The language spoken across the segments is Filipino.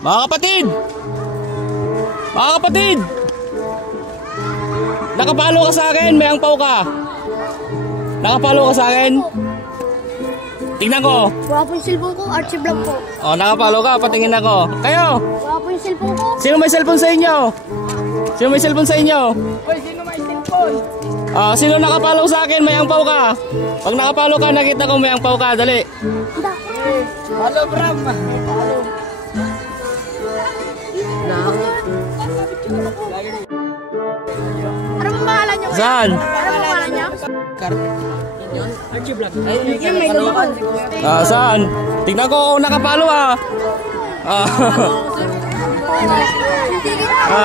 Mga kapatid! Mga kapatid! Nakapalo ka sa akin, may angpaw ka. Nakapalo ka sa akin. Tingnan ko. Wala po yung cellphone ko, Archie Vlog po. Oh, nakapalo ka, patingin ako. Kayo? Wala po yung cellphone ko. Sino may cellphone sa inyo? Sino may cellphone sa inyo? Hoy, sino may cellphone? Sino nakapalo sa akin, may angpaw ka. Pag nakapalo ka, nakita ko may angpaw ka. Dali. Halo, Bram. Ano bang pangalan niyo? Saan? Ano bang pangalan niyo? Archie Vlog. Yung may logo. Saan? Tingnan ko kung nakapalo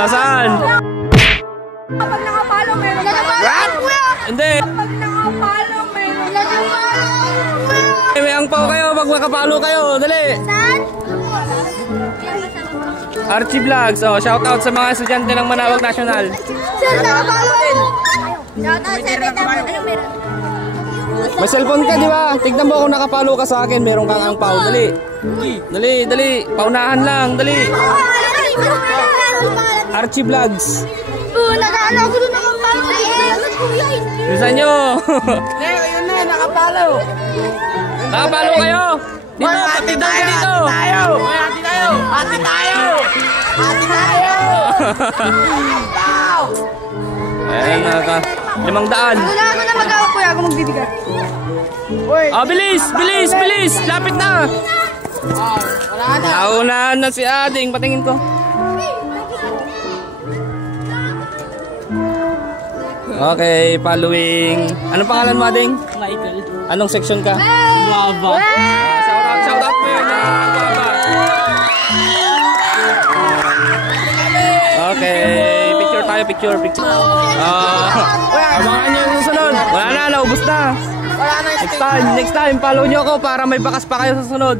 saan? Kapag nakapalo, meron ka. What? Hindi. Kapag nakapalo, meron ka. May angpaw kayo pag nakapalo kayo. Dali. Saan? Archie Vlogs. Shout out sa mga estudyante ng Manawag National. Sir, nakapalo din. Shout out sa Betamo. Anong meron? May cellphone ka, di ba? Tignan mo kung nakapalo ka sa akin, meron kang angpaw. Dali. Dali. Paunahan lang. Dali. Archie Vlogs. Nag-aano ako doon nakapalo. Bisa nyo. Yun na, nakapalo. Nakapalo kayo. Dito, pati tayo dito. Hati tayo. Ayan, 500. Ano na mag-awa kuya ako magbibigay. Bilis. Lapit na. Wala na. Naunahan na si Ading. Patingin ko. Okay, following. Anong pangalan mo, Ading? Michael. Anong section ka? Baba. Shout out mo yun. Okay, picture. Abangan nyo yung susunod. Wala na, naubos na. Wala na. Next time, follow nyo ako para may bakas pa kayo sa sunod.